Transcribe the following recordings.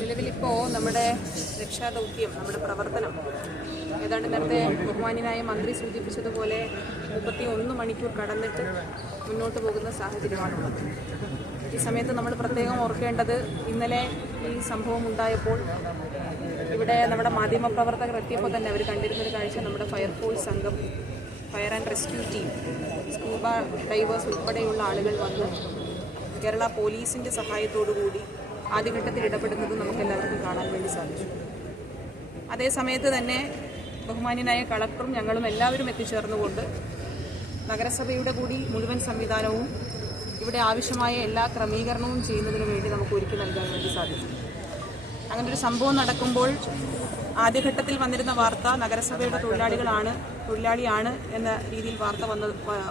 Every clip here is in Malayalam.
നിലവിലിപ്പോൾ നമ്മുടെ രക്ഷാദൗത്യം നമ്മുടെ പ്രവർത്തനം ഏതാണ്ട് നേരത്തെ ബഹുമാന്യനായ മന്ത്രി സൂചിപ്പിച്ചതുപോലെ മുപ്പത്തി ഒന്ന് മണിക്കൂർ കടന്നിട്ട് മുന്നോട്ട് പോകുന്ന സാഹചര്യമാണുള്ളത്. ഈ സമയത്ത് നമ്മൾ പ്രത്യേകം ഓർക്കേണ്ടത് ഇന്നലെ ഈ സംഭവം ഉണ്ടായപ്പോൾ ഇവിടെ നമ്മുടെ മാധ്യമ മാധ്യമപ്രവർത്തകർ എത്തിയപ്പോൾ തന്നെ അവർ കണ്ടിരുന്നൊരു കാഴ്ച നമ്മുടെ ഫയർഫോഴ്സ് സംഘം fire and rescue team scuba divers ഉൾപ്പെടെയുള്ള ആളുകൾ വന്ന്. കേരള പോലീസിന്റെ സഹായത്തോടുകൂടി ആദ്യഘട്ടത്തിൽ ഇടപെടുന്നത് നമുക്ക് എല്ലാവർക്കും കാണാൻ വേണ്ടി സാധിച്ചു. അതേസമയത്ത് തന്നെ ബഹുമാന്യനായ കളക്ടറും ഞങ്ങളും എല്ലാവരും എത്തിച്ചേർന്നുകൊണ്ട് നഗരസഭയുടെ കൂടി മുഴുവൻ സംവിധാനവും ഇവിടെ ആവശ്യമായ എല്ലാ ക്രമീകരണവും ചെയ്യുന്നതിന് വേണ്ടി നമുക്ക് ഒരുക്കി നൽകാൻ വേണ്ടി സാധിച്ചു. അങ്ങനെ ഒരു സംഭവം നടക്കുമ്പോൾ ആദ്യഘട്ടത്തിൽ വന്നിരുന്ന വാർത്ത നഗരസഭയുടെ തൊഴിലാളികളാണ് തൊഴിലാളിയാണ് എന്ന രീതിയിൽ വാർത്ത വന്ന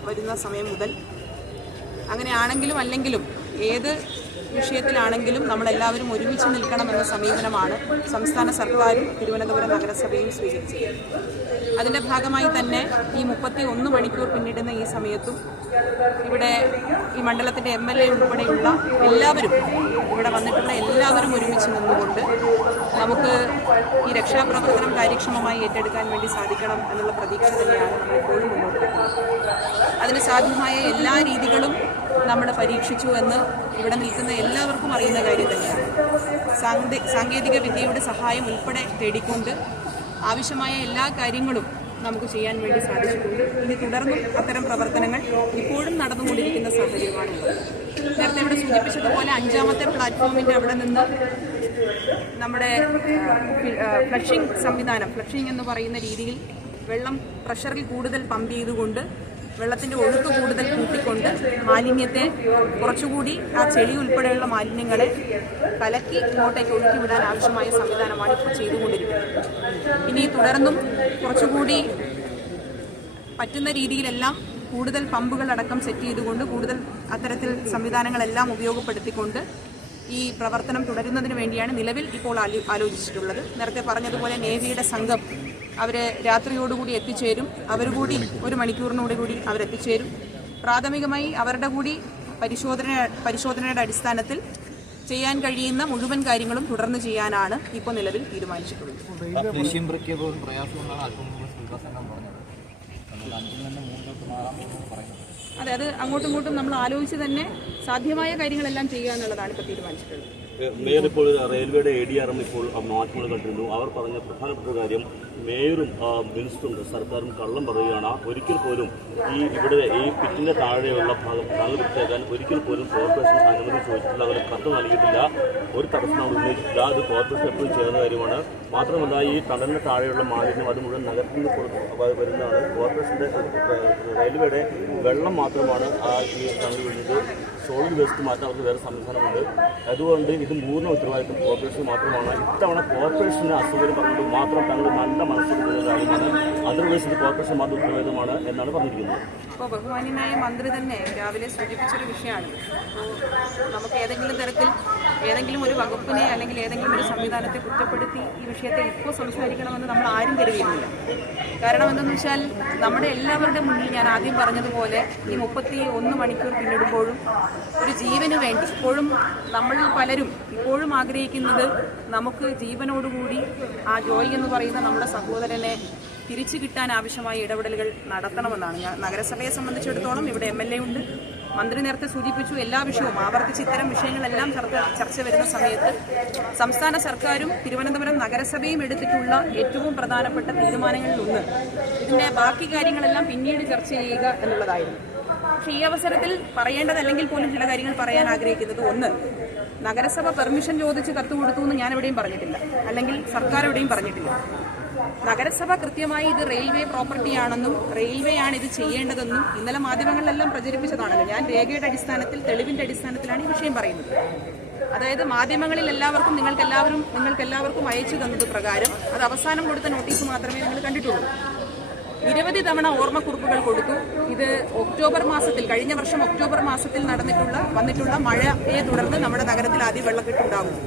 വരുന്ന സമയം മുതൽ അങ്ങനെയാണെങ്കിലും അല്ലെങ്കിലും ഏത് വിഷയത്തിലാണെങ്കിലും നമ്മളെല്ലാവരും ഒരുമിച്ച് നിൽക്കണമെന്ന സമീപനമാണ് സംസ്ഥാന സർക്കാരും തിരുവനന്തപുരം നഗരസഭയും സ്വീകരിച്ചത്. അതിന്റെ ഭാഗമായി തന്നെ ഈ മുപ്പത്തി ഒന്ന് മണിക്കൂർ പിന്നിടുന്ന ഈ സമയത്തും ഇവിടെ ഈ മണ്ഡലത്തിന്റെ എം എൽ എ ഉൾപ്പെടെയുള്ള എല്ലാവരും ഇവിടെ വന്നിട്ടുള്ള എല്ലാവരും ഒരുമിച്ച് നിന്നുകൊണ്ട് നമുക്ക് ഈ രക്ഷാപ്രവർത്തനം കാര്യക്ഷമമായി ഏറ്റെടുക്കാൻ വേണ്ടി സാധിക്കണം എന്നുള്ള പ്രതീക്ഷ തന്നെയാണ് നമ്മൾ ഇപ്പോഴും മുന്നോട്ട് അതിന് സാധ്യമായ എല്ലാ രീതികളും നമ്മൾ പരീക്ഷിച്ചു എന്ന് ഇവിടെ നിൽക്കുന്ന എല്ലാവർക്കും അറിയുന്ന കാര്യം തന്നെയാണ്. സാങ്കേ സാങ്കേതിക വിദ്യയുടെ സഹായം ഉൾപ്പെടെ തേടിക്കൊണ്ട് ആവശ്യമായ എല്ലാ കാര്യങ്ങളും നമുക്ക് ചെയ്യാൻ വേണ്ടി സാധിച്ചിട്ടുണ്ട്. ഇനി തുടർന്നും അത്തരം പ്രവർത്തനങ്ങൾ ഇപ്പോഴും നടന്നുകൊണ്ടിരിക്കുന്ന സാഹചര്യമാണുള്ളത് നേരത്തെ ഇവിടെ സൂചിപ്പിച്ചതുപോലെ അഞ്ചാമത്തെ പ്ലാറ്റ്ഫോമിന്റെ അവിടെ നിന്ന് നമ്മുടെ ഫ്ലഷിംഗ് സംവിധാനം ഫ്ലഷിംഗ് എന്ന് പറയുന്ന രീതിയിൽ വെള്ളം പ്രഷറിൽ കൂടുതൽ പമ്പ് ചെയ്തുകൊണ്ട് വെള്ളത്തിന്റെ ഒഴുക്ക് കൂടുതൽ കൂട്ടിക്കൊണ്ട് മാലിന്യത്തെ കുറച്ചുകൂടി ആ ചെളി ഉൾപ്പെടെയുള്ള മാലിന്യങ്ങളെ കലക്കി ഇങ്ങോട്ടേക്ക് ഒഴുക്കി വിടാൻ ആവശ്യമായ സംവിധാനമാണ് ഇപ്പോൾ ചെയ്തുകൊണ്ടിരിക്കുന്നത്. ഇനി തുടർന്നും കുറച്ചുകൂടി പറ്റുന്ന രീതിയിലെല്ലാം കൂടുതൽ പമ്പുകൾ അടക്കം സെറ്റ് ചെയ്തുകൊണ്ട് കൂടുതൽ അത്തരത്തിൽ സംവിധാനങ്ങളെല്ലാം ഉപയോഗപ്പെടുത്തിക്കൊണ്ട് ഈ പ്രവർത്തനം തുടരുന്നതിന് വേണ്ടിയാണ് നിലവിൽ ഇപ്പോൾ ആലോചിച്ചിട്ടുള്ളത്. നേരത്തെ പറഞ്ഞതുപോലെ നേവിയുടെ സംഘം അവർ രാത്രിയോടുകൂടി എത്തിച്ചേരും. അവർ കൂടി ഒരു മണിക്കൂറിനോട് കൂടി അവരെത്തിച്ചേരും. പ്രാഥമികമായി അവരുടെ കൂടി പരിശോധന പരിശോധനയുടെ അടിസ്ഥാനത്തിൽ ചെയ്യാൻ കഴിയുന്ന മുഴുവൻ കാര്യങ്ങളും തുടർന്ന് ചെയ്യാനാണ് ഇപ്പോൾ നിലവിൽ തീരുമാനിച്ചിട്ടുള്ളത്. അതെ അത് അങ്ങോട്ടും ഇങ്ങോട്ടും നമ്മൾ ആലോചിച്ച് തന്നെ സാധ്യമായ കാര്യങ്ങളെല്ലാം ചെയ്യുക എന്നുള്ളതാണ് ഇപ്പോൾ തീരുമാനിച്ചിട്ടുള്ളത്. മേയർ ഇപ്പോൾ റെയിൽവേയുടെ എ ഡി എം ഇപ്പോൾ മാറ്റങ്ങൾ കണ്ടിരുന്നു. അവർ പറഞ്ഞ പ്രധാനപ്പെട്ട കാര്യം മേയറും മിനിസ്റ്ററും സർക്കാരും കള്ളം പറയുകയാണ്. ഒരിക്കൽ പോലും ഈ ഇവിടെ ഈ പിറ്റിന്റെ താഴെയുള്ള ഭാഗം താങ്കൾ വൃത്തിയാക്കാൻ ഒരിക്കൽ പോലും കോർപ്പറേഷൻ അനുമതി ചോദിച്ചിട്ടില്ല അവർ കത്ത് നൽകിയിട്ടില്ല ഒരു തടസ്സം ഉന്നയിച്ചിട്ടില്ല. അത് കോർപ്പറേഷൻ എപ്പോഴും ചെയ്യുന്ന കാര്യമാണ്. മാത്രമല്ല ഈ ടണലിന് താഴെയുള്ള മാലിന്യം അത് മുഴുവൻ നഗരത്തിൽ നിന്ന് വരുന്നതാണ്. കോർപ്പറേഷന്റെ റെയിൽവേയുടെ വെള്ളം മാത്രമാണ് ആ ഈ കണ്ടുപിടിച്ചത് സോളിഡ് വേസ്റ്റ് മാറ്റാൻ വേറെ സംവിധാനമുണ്ട്. അതുകൊണ്ട് ഇത് മൂന്ന് ഉത്തരവാദിത്വം കോർപ്പറേഷൻ മാത്രമാണ്. ഇത്തവണ കോർപ്പറേഷന് അസൗകര്യം പറഞ്ഞത് മാത്രം തങ്ങൾ നല്ല മനസ്സിലുള്ള കാര്യമാണ് അതർവൈസ് ഇത് കോർപ്പറേഷൻ മാത്രം ഉത്തരവാദിത്തമാണ് എന്നാണ് പറഞ്ഞിരിക്കുന്നത്. ഇപ്പോൾ ബഹുമാന്യനായ മന്ത്രി തന്നെ രാവിലെ സൂചിപ്പിച്ചൊരു വിഷയമാണ്. നമുക്ക് ഏതെങ്കിലും തരത്തിൽ ഏതെങ്കിലും ഒരു വകുപ്പിനെ അല്ലെങ്കിൽ ഏതെങ്കിലും ഒരു സംവിധാനത്തെ കുറ്റപ്പെടുത്തി ഈ വിഷയത്തെ ഇപ്പോൾ സംസാരിക്കണമെന്ന് നമ്മൾ ആരും കരുതിയിട്ടില്ല കാരണം എന്തെന്ന് വെച്ചാൽ നമ്മുടെ എല്ലാവരുടെ മുന്നിൽ ഞാൻ ആദ്യം പറഞ്ഞതുപോലെ ഈ മുപ്പത്തി ഒന്ന് മണിക്കൂർ പിന്നിടുമ്പോഴും ഒരു ജീവന് വേണ്ടി ഇപ്പോഴും നമ്മൾ പലരും ഇപ്പോഴും ആഗ്രഹിക്കുന്നത് നമുക്ക് ജീവനോടുകൂടി ആ ജോയി എന്ന് പറയുന്ന നമ്മുടെ സഹോദരനെ തിരിച്ചു കിട്ടാൻ ആവശ്യമായ ഇടപെടലുകൾ നടത്തണമെന്നാണ്. ഞാൻ നഗരസഭയെ സംബന്ധിച്ചിടത്തോളം ഇവിടെ എം എൽ എ ഉണ്ട്. മന്ത്രി നേരത്തെ സൂചിപ്പിച്ചു എല്ലാ വിഷയവും ആവർത്തിച്ച് ഇത്തരം വിഷയങ്ങളെല്ലാം ചർച്ച വരുന്ന സമയത്ത് സംസ്ഥാന സർക്കാരും തിരുവനന്തപുരം നഗരസഭയും എടുത്തിട്ടുള്ള ഏറ്റവും പ്രധാനപ്പെട്ട തീരുമാനങ്ങളിലൊന്ന്. ഇതിന്റെ ബാക്കി കാര്യങ്ങളെല്ലാം പിന്നീട് ചർച്ച ചെയ്യുക എന്നുള്ളതായിരുന്നു. പക്ഷേ ഈ അവസരത്തിൽ പറയേണ്ടതല്ലെങ്കിൽ പോലും ചില കാര്യങ്ങൾ പറയാൻ ആഗ്രഹിക്കുന്നത് ഒന്ന് നഗരസഭ പെർമിഷൻ ചോദിച്ച് കത്ത് കൊടുത്തു എന്ന് ഞാൻ എവിടെയും പറഞ്ഞിട്ടില്ല. അല്ലെങ്കിൽ സർക്കാർ എവിടെയും പറഞ്ഞിട്ടില്ല. നഗരസഭ കൃത്യമായി ഇത് റെയിൽവേ പ്രോപ്പർട്ടിയാണെന്നും റെയിൽവേ ആണ് ഇത് ചെയ്യേണ്ടതെന്നും ഇന്നലെ മാധ്യമങ്ങളിലെല്ലാം പ്രചരിപ്പിച്ചതാണല്ലോ. ഞാൻ രേഖയുടെ അടിസ്ഥാനത്തിൽ തെളിവിന്റെ അടിസ്ഥാനത്തിലാണ് ഈ വിഷയം പറയുന്നത്. അതായത് മാധ്യമങ്ങളിൽ എല്ലാവർക്കും നിങ്ങൾക്ക് എല്ലാവരും നിങ്ങൾക്ക് എല്ലാവർക്കും അയച്ചു തന്നത് പ്രകാരം അത് അവസാനം കൊടുത്ത നോട്ടീസ് മാത്രമേ നിങ്ങൾ കണ്ടിട്ടുള്ളൂ. നിരവധി തവണ ഓർമ്മക്കുറിപ്പുകൾ കൊടുത്തു. ഇത് ഒക്ടോബർ മാസത്തിൽ കഴിഞ്ഞ വർഷം ഒക്ടോബർ മാസത്തിൽ നടന്നിട്ടുള്ള വന്നിട്ടുള്ള മഴയെ തുടർന്ന് നമ്മുടെ നഗരത്തിൽ ആദ്യം വെള്ളക്കെട്ടുണ്ടാകും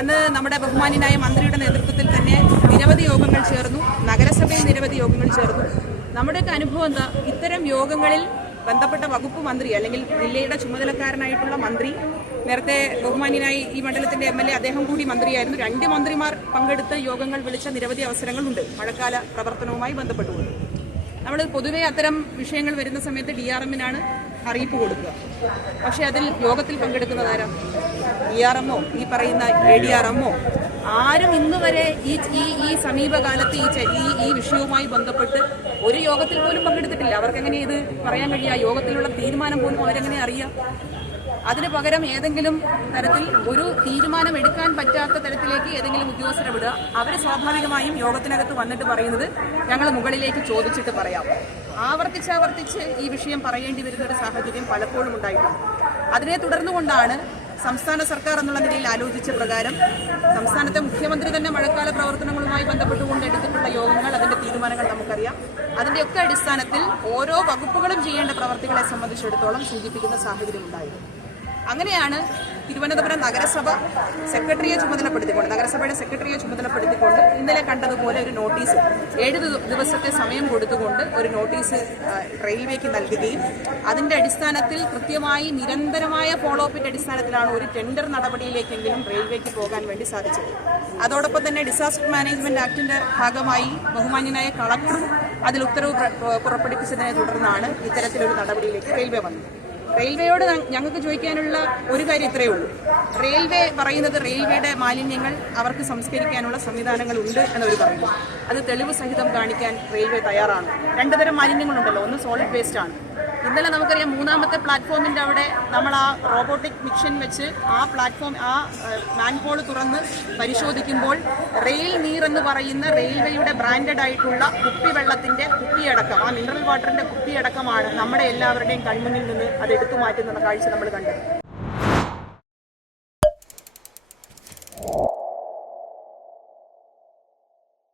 അന്ന് നമ്മുടെ ബഹുമാനായ മന്ത്രിയുടെ നേതൃത്വത്തിൽ തന്നെ നിരവധി യോഗങ്ങൾ ചേർന്നു. നഗരസഭയിൽ നിരവധി യോഗങ്ങൾ ചേർന്നു. നമ്മുടെയൊക്കെ അനുഭവം എന്താ? ഇത്തരം യോഗങ്ങളിൽ ബന്ധപ്പെട്ട വകുപ്പ് മന്ത്രി അല്ലെങ്കിൽ ജില്ലയുടെ ചുമതലക്കാരനായിട്ടുള്ള മന്ത്രി നേരത്തെ ബഹുമാന്യനായി ഈ മണ്ഡലത്തിന്റെ എം എൽ എ അദ്ദേഹം കൂടി മന്ത്രിയായിരുന്നു. രണ്ട് മന്ത്രിമാർ പങ്കെടുത്ത് യോഗങ്ങൾ വിളിച്ച നിരവധി അവസരങ്ങളുണ്ട് മഴക്കാല പ്രവർത്തനവുമായി ബന്ധപ്പെട്ടുകൊണ്ട്. നമ്മൾ പൊതുവെ അത്തരം വിഷയങ്ങൾ വരുന്ന സമയത്ത് ഡി ആർ എമ്മിനാണ് അറിയിപ്പ് കൊടുക്കുക. പക്ഷേ അതിൽ യോഗത്തിൽ പങ്കെടുക്കുന്നത് ആരാ ഡി ആർ എമ്മോ ഈ പറയുന്ന എ ഡി ആർ എമ്മോ ആരും ഇന്ന് വരെ ഈ ഈ ഈ സമീപകാലത്ത് ഈ ഈ ഈ വിഷയവുമായി ബന്ധപ്പെട്ട് ഒരു യോഗത്തിൽ പോലും പങ്കെടുത്തിട്ടില്ല. അവർക്ക് എങ്ങനെ ഇത് പറയാൻ കഴിയുക യോഗത്തിലുള്ള തീരുമാനം പോലും അവരെങ്ങനെ അറിയാം? അതിന് പകരം ഏതെങ്കിലും തരത്തിൽ ഒരു തീരുമാനം എടുക്കാൻ പറ്റാത്ത തരത്തിലേക്ക് ഏതെങ്കിലും ഉദ്യോഗസ്ഥരെ വിടുക. അവർ സ്വാഭാവികമായും യോഗത്തിനകത്ത് വന്നിട്ട് പറയുന്നത് ഞങ്ങൾ മുകളിലേക്ക് ചോദിച്ചിട്ട് പറയാം. ആവർത്തിച്ചാവർത്തിച്ച് ഈ വിഷയം പറയേണ്ടി വരുന്ന ഒരു സാഹചര്യം പലപ്പോഴും ഉണ്ടായിട്ടുണ്ട്. അതിനെ തുടർന്നുകൊണ്ടാണ് സംസ്ഥാന സർക്കാർ എന്നുള്ള നിലയിൽ ആലോചിച്ച പ്രകാരം സംസ്ഥാനത്തെ മുഖ്യമന്ത്രി തന്നെ മഴക്കാല പ്രവർത്തനങ്ങളുമായി ബന്ധപ്പെട്ടുകൊണ്ട് എടുത്തിട്ടുള്ള യോഗങ്ങൾ അതിന്റെ തീരുമാനങ്ങൾ നമുക്കറിയാം. അതിന്റെയൊക്കെ അടിസ്ഥാനത്തിൽ ഓരോ വകുപ്പുകളും ചെയ്യേണ്ട പ്രവർത്തികളെ സംബന്ധിച്ചിടത്തോളം സൂചിപ്പിക്കുന്ന സാഹചര്യം ഉണ്ടായിരുന്നു. അങ്ങനെയാണ് തിരുവനന്തപുരം നഗരസഭ സെക്രട്ടറിയെ ചുമതലപ്പെടുത്തിക്കൊണ്ട് നഗരസഭയുടെ സെക്രട്ടറിയെ ചുമതലപ്പെടുത്തിക്കൊണ്ട് ഇന്നലെ കണ്ടതുപോലെ ഒരു നോട്ടീസ് ഏഴ് ദിവസത്തെ സമയം കൊടുത്തുകൊണ്ട് ഒരു നോട്ടീസ് റെയിൽവേക്ക് നൽകുകയും അതിന്റെ അടിസ്ഥാനത്തിൽ കൃത്യമായി നിരന്തരമായ ഫോളോ അപ്പിന്റെ അടിസ്ഥാനത്തിലാണ് ഒരു ടെൻഡർ നടപടിയിലേക്കെങ്കിലും റെയിൽവേക്ക് പോകാൻ വേണ്ടി സാധിച്ചത്. അതോടൊപ്പം തന്നെ ഡിസാസ്റ്റർ മാനേജ്മെന്റ് ആക്ടിന്റെ ഭാഗമായി ബഹുമാന്യനായ കളക്ടറും അതിൽ ഉത്തരവ് പുറപ്പെടുവിച്ചതിനെ തുടർന്നാണ് ഇത്തരത്തിലൊരു നടപടിയിലേക്ക് റെയിൽവേ വന്നത്. റെയിൽവേയോട് ഞങ്ങൾക്ക് ചോദിക്കാനുള്ള ഒരു കാര്യം ഇത്രയേ ഉള്ളൂ. റെയിൽവേ പറയുന്നത് റെയിൽവേയുടെ മാലിന്യങ്ങൾ അവർക്ക് സംസ്കരിക്കാനുള്ള സംവിധാനങ്ങൾ ഉണ്ട് എന്നവർ പറയുന്നു. അത് തെളിവ് സഹിതം കാണിക്കാൻ റെയിൽവേ തയ്യാറാണ്. രണ്ടു തരം മാലിന്യങ്ങളുണ്ടല്ലോ. ഒന്ന് സോളിഡ് വേസ്റ്റ് ആണ്. ഇന്നലെ നമുക്കറിയാം മൂന്നാമത്തെ പ്ലാറ്റ്ഫോമിന്റെ അവിടെ നമ്മൾ ആ റോബോട്ടിക് മിഷൻ വെച്ച് ആ പ്ലാറ്റ്ഫോം ആ മാൻഹോൾ തുറന്ന് പരിശോധിക്കുമ്പോൾ റെയിൽ നീർ എന്ന് പറയുന്ന റെയിൽവേയുടെ ബ്രാൻഡഡ് ആയിട്ടുള്ള കുപ്പിവെള്ളത്തിന്റെ കുപ്പിയടക്കം ആ മിനറൽ വാട്ടറിന്റെ കുപ്പിയടക്കമാണ് നമ്മുടെ എല്ലാവരുടെയും കൺമുന്നിൽ നിന്ന് അത് എടുത്തു മാറ്റുന്ന കാഴ്ച നമ്മൾ കണ്ടത്.